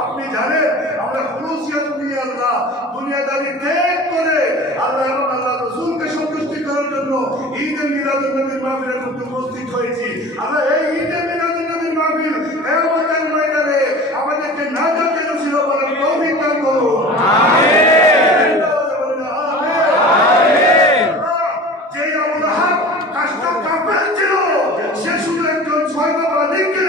আপনি জানেন আমরা খুলুসিয়ত নিয়ে আল্লাহ দুনিয়াদারি ত্যাগ করে আল্লাহ এবং আল্লাহ রাসূলকে সন্তুষ্টি করার জন্য ঈদে মিলাদুন নবীর মাহফিলের মধ্যে উপস্থিত হয়েছি। আল্লাহ এই ঈদে মিলাদুন নবীর মাহফিল কিয়ামতের ময়দানে আমাদেরকে নাজাতের উসিলা করার তৌফিক দান করুন। আমিন। আমিন। যে আবু লাহাব কাজটা কাফের ছিল, সে শুধু একজন ছয়বাবাদিকে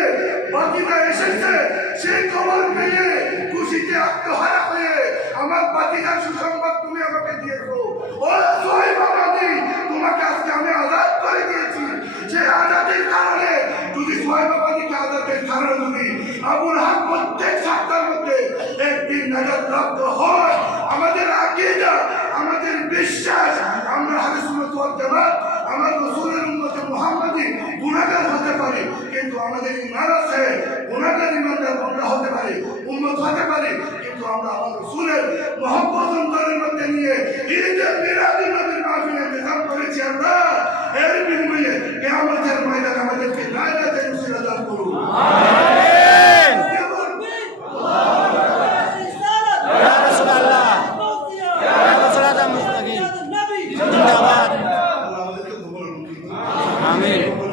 বাকিরা এসেছে সেই খবর পেয়ে খুশিতে আত্মহারা হয়ে আমার বাতিদার সুসংবাদ তুমি আমাকে দিয়েছো। ও ছয়বাবাদি, তোমাকে আজকে আমি আজাদ করে দিয়েছি। সেই আজাদের কারণে যদি ছয়বাবাদিকে আজাদের কারণে যদি আবু লাহাব প্রত্যেক সপ্তাহের মধ্যে একদিন নাজাত প্রাপ্ত হয়, আমাদের আকীদা, আমাদের বিশ্বাস, আমরা আহলে সুন্নাত ওয়াল জামাত, আমার রাসূলের উম্মত মুহাম্মাদি গুনাহগার হতে পারি, কিন্তু আমাদের ঈমান আছে, গুনাহগার ঈমানদার বান্দা হতে পারি, উম্মত হতে পারি, কিন্তু আমরা আমার রাসূলের মহব্বত অন্তরের মধ্যে নিয়ে ঈদে মিলাদুন নবীর মাহফিলে ইন্তজাম করেছি। আমরা এর বিনিময়ে কিয়ামতের ময়দানে আমাদেরকে নাজাতের উসিলা দান করুন। আমিন। ইয়া রাসূলুল্লাহ, ইয়া রাসূলুল্লাহ মুস্তাকিম জিন্দাবাদ। আল্লাহ আমাদেরকে কবুল করুন। আমিন।